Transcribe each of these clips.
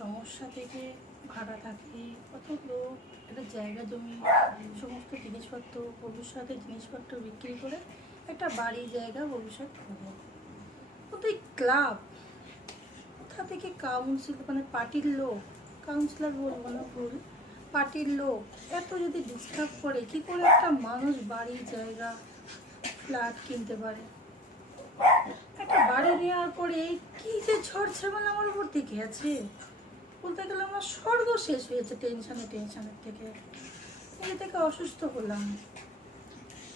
সমস্যা থেকে ভাড়া থাকি, কত লোক একটা জায়গা জমি সমস্ত জিনিসপত্র, ভবিষ্যতে জিনিসপত্র বিক্রি করে একটা বাড়ি জায়গা ভবিষ্যৎ করবো। কিন্তু এই ক্লাব কোথা থেকে কাউন্সিল মানে পার্টির লোক, কাউন্সিলর বলবো না, ভুল, পার্টির লোক এত যদি ডিস্টার্ব করে, কি করে একটা মানুষ বাড়ি জায়গা ফ্ল্যাট কিনতে পারে? একটা বাড়ি নেওয়ার পরে কি যে ঝড় ঝামেলা আমার উপর থেকে আছে, বলতে গেলে আমার স্বর্গ শেষ হয়েছে টেনশনের থেকে। এই থেকে অসুস্থ হলাম,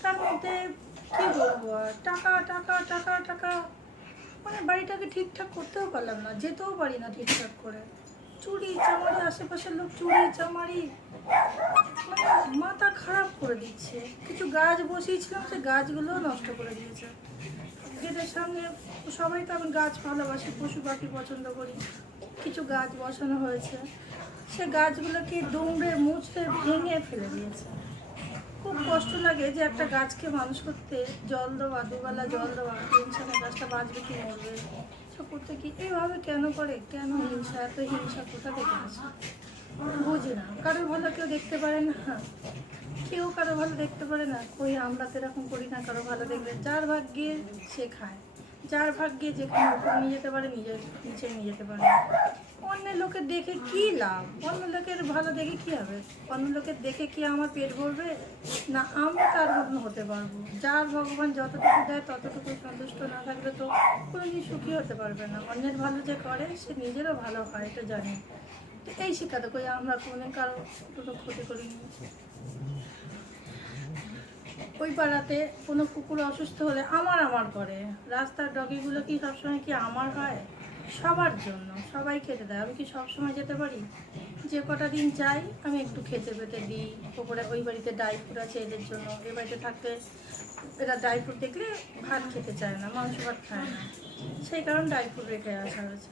তার মধ্যে কি বলবো আর, টাকা টাকা টাকা টাকা, মানে বাড়িটাকে ঠিকঠাক করতেও পারলাম না, যেতেও পারি না ঠিকঠাক করে। চুরি চামারি, আশেপাশের লোক চুরি চামারি, মানে মাথা খারাপ করে দিচ্ছে। কিছু গাছ বসিয়েছিলাম, সে গাছগুলো নষ্ট করে দিয়েছে। গেটের সামনে সবাই তো আমি গাছ ভালোবাসি, পশু পাখি পছন্দ করি, কিছু গাছ বসানো হয়েছে, সে গাছগুলোকে দুমড়ে মুচড়ে ভেঙে ফেলে দিয়েছে। খুব কষ্ট লাগে যে একটা গাছকে মানুষ করতে জল দেওয়া, দুবেলা জল দেওয়া, টেনশনে গাছটা বাঁচবে কি মরবে, সব করতে কি এইভাবে কেন করে? কেন হিংসা, এত হিংসা কোথা থেকে আসে বুঝি না। কারোর ভালো কেউ দেখতে পারে না, কেউ কারো ভালো দেখতে পারে না। কই আমরা তো এরকম করি না, কারো ভালো দেখবে, যার ভাগ্যে সে খায়, যার ভাগ্যে যেখানে উপরে নিয়ে যেতে পারে নিজের নিচে নিয়ে যেতে পারে। অন্যের লোকের দেখে কি লাভ? অন্য লোকের ভালো দেখে কি হবে? অন্য লোকের দেখে কি আমার পেট ভরবে? না আমরা তার মতন হতে পারবো? যার ভগবান যতটুকু দেয় ততটুকু সন্তুষ্ট না থাকলে তো কোনোদিন সুখী হতে পারবে না। অন্যের ভালো যে করে সে নিজেরও ভালো হয়, এটা জানি। তো এই শিক্ষাটা কই আমরা কোনোদিন কারো দুটো ক্ষতি করিনি। ওই পাড়াতে কোনো কুকুর অসুস্থ হলে আমার করে, রাস্তার ডগিগুলো কি সবসময় কি আমার হয়? সবার জন্য, সবাই খেতে দেয়। আমি কি সবসময় যেতে পারি? যে কটা দিন যাই আমি একটু খেতে পেতে দিই। ওপরে ওই বাড়িতে ড্রাই ফ্রুট আছে এদের জন্য, এ বাড়িতে থাকতে এরা ড্রাই ফ্রুট দেখলে ভাত খেতে চায় না, মাংস ভাত খায় না, সেই কারণে ড্রাই ফ্রুট রেখে আসা হয়েছে।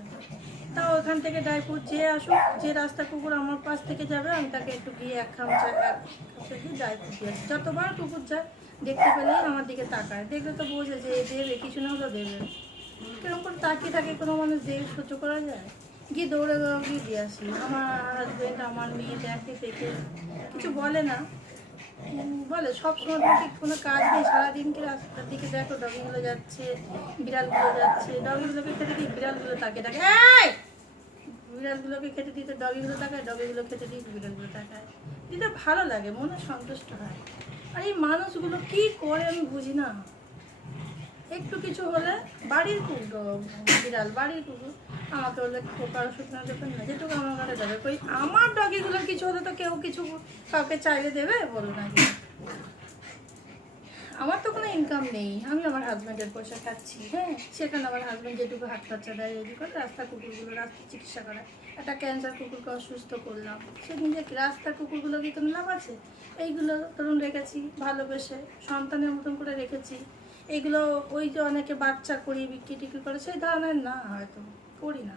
তাও ওখান থেকে ড্রাই ফ্রুট যে আসুক, যে রাস্তা কুকুর আমার পাশ থেকে যাবে আমি তাকে একটু গিয়ে এক খামচা দিয়ে ড্রাই ফ্রুট দিয়ে আসি। যতবার কুকুর যায় দেখতে পেলেই আমার দিকে তাকায়, দেখলে তো বোঝে যে দেবে, কিছু না হলেও দেবে। কিরকম করে তাকিয়ে থাকে কোনো মানুষ, দেখে সহ্য করা যায়? গিয়ে দৌড়ে গিয়ে দিয়ে আসি। আমার হাজব্যান্ড আমার মেয়ে দেখে, দেখে কিছু বলে না, বলে সবসময় দেখি কোনো কাজ নেই, সারাদিনকে রাস্তার দিকে দেখো ডগিগুলো যাচ্ছে, বিড়ালগুলো যাচ্ছে, ডগিগুলোকে খেতে দিই, বিড়ালগুলো তাকিয়ে থাকে, বিড়ালগুলোকে খেতে দিতে ডগিগুলো তাকায়, ডগিগুলো খেতে দিই, বিড়ালগুলো তাকায়। দিতে ভালো লাগে, মনে সন্তুষ্ট হয়। আর এই মানুষগুলো কি করে আমি বুঝি না। একটু কিছু হলে বাড়ির কুকুর, বিড়াল বাড়ির কুকুর আমাকে বলে কারো শুকনো দেবেন না, যেটুকু আমার ঘরে যাবে। কই আমার ডগিগুলোর কিছু হলে তো কেউ কিছু কাউকে চাইলে দেবে? বলুন না। আমার তো কোনো ইনকাম নেই, আমি আমার হাজব্যান্ডের পয়সা খাচ্ছি। হ্যাঁ, সেখানে আমার হাজব্যান্ড যেটুকু হাত খরচা দেয় রেডি করে রাস্তার কুকুরগুলো রাস্তায় চিকিৎসা করায়। একটা ক্যান্সার কুকুরকে অসুস্থ করলাম, সেদিন যে রাস্তার কুকুরগুলো কি কোনো লাভ আছে? এইগুলো ধরুন রেখেছি ভালোবেসে, সন্তানের মতন করে রেখেছি। এইগুলো ওই যে অনেকে বাচ্চা করিয়ে বিক্রি টিক্রি করে, সেই ধরনের না, হয়তো করি না।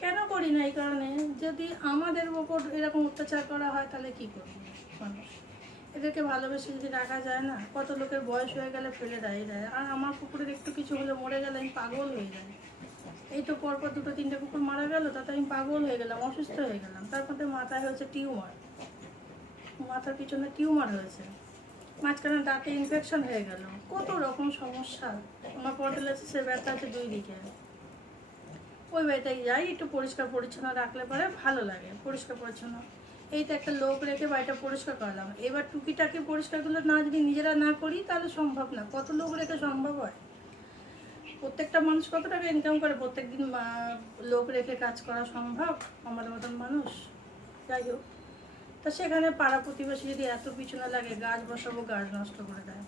কেন করি না? এই কারণে, যদি আমাদের ওপর এরকম অত্যাচার করা হয় তাহলে কী করবে মানুষ? এদেরকে ভালোবেসে যদি রাখা যায় না, কত লোকের বয়স হয়ে গেলে ফেলে দেয়। আর আমার কুকুরের একটু কিছু হলে মরে গেলে আমি পাগল হয়ে যাই। এই তো পরপর দুটো তিনটে কুকুর মারা গেল, তাতে আমি পাগল হয়ে গেলাম, অসুস্থ হয়ে গেলাম। তার মধ্যে মাথায় হয়েছে টিউমার, মাথার পিছনে টিউমার হয়েছে, মাঝখানে দাঁতে ইনফেকশন হয়ে গেল, কত রকম সমস্যা। আমার পরডেলাইসিসের ব্যথা আছে দুই দিকে। ওই বাড়িতে যাই, একটু পরিষ্কার পরিচ্ছন্ন রাখলে পরে ভালো লাগে, পরিষ্কার পরিচ্ছন্ন। এই তো একটা লোক রেখে বাড়িটা পরিষ্কার করলাম, এবার টুকিটাকি পরিষ্কারগুলো না যদি নিজেরা না করি তাহলে সম্ভব না। কত লোক রেখে সম্ভব হয়? প্রত্যেকটা মানুষ কত টাকা ইনকাম করে? প্রত্যেক দিন লোক রেখে কাজ করা সম্ভব আমাদের মতন মানুষ? যাই হোক, তা সেখানে পাড়া প্রতিবেশী যদি এত পিছনে লাগে, গাছ বসাবো গাছ নষ্ট করে দেয়।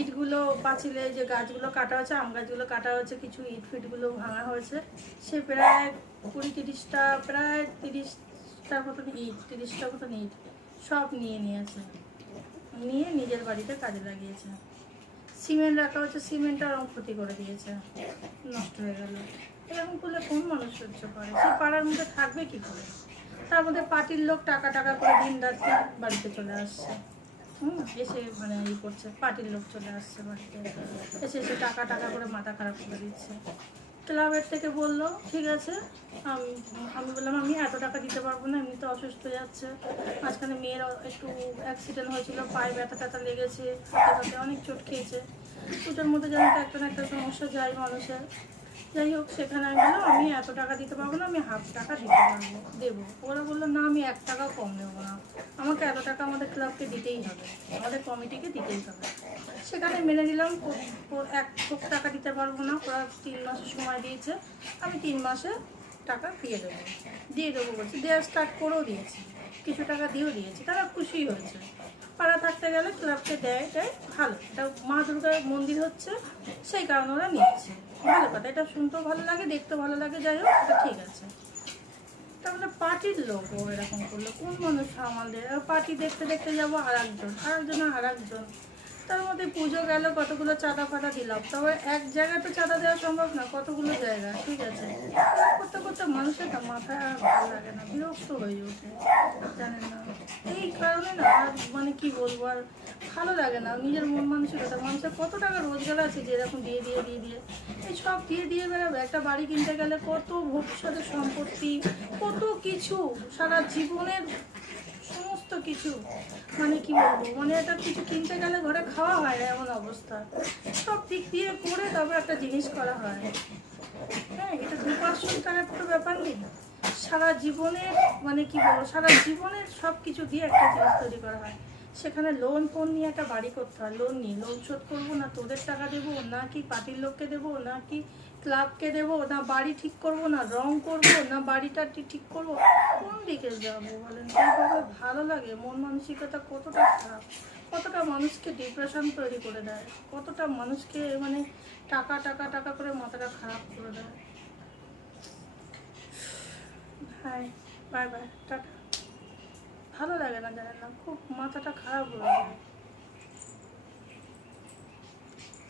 ইটগুলো পাঁচিলে যে গাছগুলো কাটা হয়েছে, আম গাছগুলো কাটা হয়েছে, কিছু ইট ফিটগুলো ভাঙা হয়েছে, সে প্রায় 20-30টা, প্রায় 30টার মতন ইট, 30টার মতন ইট সব নিয়ে নিয়েছে, নিয়ে নিজের বাড়িতে কাজে লাগিয়েছে। সিমেন্ট রাখা হচ্ছে, সিমেন্টটা রং ক্ষতি করে দিয়েছে, নষ্ট হয়ে গেল। এরকম করলে কোন মানুষ সহ্য করে? সে পাড়ার মধ্যে থাকবে কি করে? তার মধ্যে পার্টির লোক টাকা টাকা করে দিন রাত্রি বাড়িতে চলে আসছে, এসে মানে ই করছে, পার্টির লোক চলে আসছে বাড়িতে, এসে টাকা টাকা করে মাথা খারাপ করে দিচ্ছে। ক্লাবের থেকে বললো ঠিক আছে। আমি আমি বললাম আমি এত টাকা দিতে পারবো না, এমনি তো অসুস্থ হয়ে যাচ্ছে, মাঝখানে মেয়ের একটু অ্যাক্সিডেন্ট হয়েছিল, পায়ে ব্যথা ট্যাথা লেগেছে, হাতে হাতে অনেক চোট খেয়েছে, দুটোর মধ্যে যেন একটা না একটা সমস্যা যায় মানুষের। যাই হোক, সেখানে আমি বললাম আমি এত টাকা দিতে পারবো না, আমি হাফ টাকা দিতে পারবো, দেবো। ওরা বললো না আমি 1 টাকাও কম নেবো না, আমাকে এত টাকা আমাদের ক্লাবকে দিতেই হবে, আমাদের কমিটিকে দিতেই হবে। সেখানে মেনে নিলাম, 1 টাকা দিতে পারবো না, ওরা 3 মাসের সময় দিয়েছে, আমি 3 মাসে টাকা দিয়ে দেবো বলছি, দেওয়া স্টার্ট করেও দিয়েছি, কিছু টাকা দিয়েও দিয়েছি, তারা খুশি হয়েছে। পাড়া থাকতে গেলে ক্লাবকে দেয় ভালো, এটা মা দুর্গার মন্দির হচ্ছে, সেই কারণে ওরা নিচ্ছে, ভালো কথা, এটা শুনতেও ভালো লাগে, দেখতেও ভালো লাগে, যাই হোক এটা ঠিক আছে। তারপরে পার্টির লোক ও এরকম করলো, কোন মানুষ আমাদের পার্টি দেখতে দেখতে যাবো আর একজন, তার মধ্যে পুজো গেল, কতগুলো চাঁদা ফাঁদা দিলাম, তবে এক জায়গায় তো চাঁদা দেওয়া সম্ভব না, কতগুলো জায়গা, ঠিক আছে। করতে করতে মানুষের না মাথায় আর ভালো লাগে না, বিরক্ত হয়ে ওঠে, জানেন না, এই কারণে না আর মানে কি বলবো, আর ভালো লাগে না নিজের মন মানসিকতা। মানুষের কত টাকা রোজগার আছে যে এরকম দিয়ে এই সব দিয়ে বেড়াবে। একটা বাড়ি কিনতে গেলে কত ভবিষ্যতের সম্পত্তি, কত কিছু, সারা জীবনের সমস্ত কিছু, মানে কি বলবো, মানে একটা কিছু কিনতে গেলে ঘরে খাওয়া হয় না এমন অবস্থা, সব দিক দিয়ে করে তবে একটা জিনিস করা হয়। হ্যাঁ, এটা 2% টাকার কোনো ব্যাপার নেই, সারা জীবনের মানে কি বলবো, সারা জীবনের সব কিছু দিয়ে একটা জিনিস তৈরি করা হয়। সেখানে লোন ফোন নিয়ে একটা বাড়ি করতে হয়, লোন শোধ করবো না, তোদের টাকা দেবো না, কি পার্টির লোককে দেবো না, কি ক্লাবকে দেবো না, বাড়ি ঠিক করবো না, রং করবো না, বাড়িটা ঠিক করবো, কোন দিকে যাবো বলেন? এইভাবে ভালো লাগে? মন মানসিকতা কতটা খারাপ, কতটা মানুষকে ডিপ্রেশন তৈরি করে দেয়, কতটা মানুষকে মানে টাকা টাকা টাকা করে মাথাটা খারাপ করে দেয়। Hi, bye bye, tata. ভালো লাগে না, জানেন না, খুব মাথাটা খারাপ হয়ে যায়।